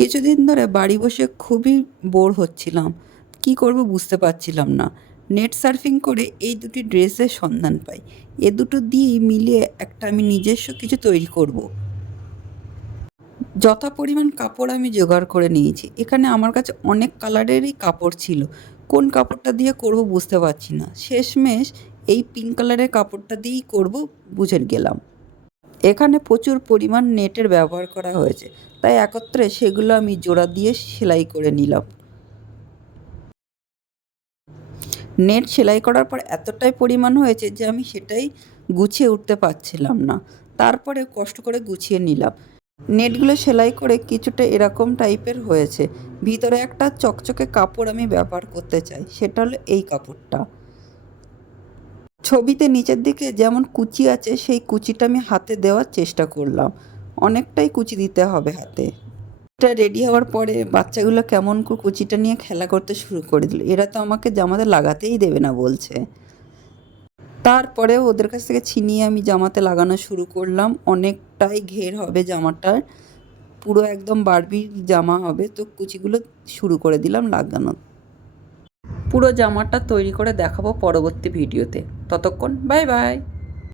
কিছুদিন ধরে বাড়ি বসে খুবই বোর হচ্ছিলাম। কি করব বুঝতে পারছিলাম না। নেট সার্ফিং করে এই দুটি ড্রেসের সন্ধান পাই। এ দুটো দিয়েই মিলিয়ে একটা আমি নিজস্ব কিছু তৈরি করব। যথা পরিমাণ কাপড় আমি জোগাড় করে নিয়েছি। এখানে আমার কাছে অনেক কালারেরই কাপড় ছিল। কোন কাপড়টা দিয়ে করব বুঝতে পারছি না। শেষমেশ এই পিঙ্ক কালারের কাপড়টা দিয়েই করব বুঝে গেলাম। এখানে প্রচুর পরিমাণ নেটের ব্যবহার করা হয়েছে, তাই একত্রে সেগুলো আমি জোড়া দিয়ে সেলাই করে নিলাম। নেট সেলাই করার পর এতটাই পরিমাণ হয়েছে যে আমি সেটাই গুছিয়ে উঠতে পারছিলাম না। তারপরে কষ্ট করে গুছিয়ে নিলাম। নেটগুলো সেলাই করে কিছুটা এরকম টাইপের হয়েছে। ভিতরে একটা চকচকে কাপড় আমি ব্যবহার করতে চাই, সেটা হলো এই কাপড়টা। ছবিতে নিচের দিকে যেমন কুচি আছে সেই কুচিটা আমি হাতে দেওয়ার চেষ্টা করলাম। অনেকটাই কুচি দিতে হবে হাতে। এটা রেডি হওয়ার পরে বাচ্চাগুলো কেমন করে কুচিটা নিয়ে খেলা করতে শুরু করে দিল। এরা তো আমাকে জামাতে লাগাতেই দেবে না বলছে। তারপরেও ওদের কাছ থেকে ছিনিয়ে আমি জামাতে লাগানো শুরু করলাম। অনেকটাই ঘের হবে জামাটার, পুরো একদম বারবির জামা হবে। তো কুচিগুলো শুরু করে দিলাম লাগানো। পুরো জামাটা তৈরি করে দেখাবো পরবর্তী ভিডিওতে। ততক্ষণ বাই বাই।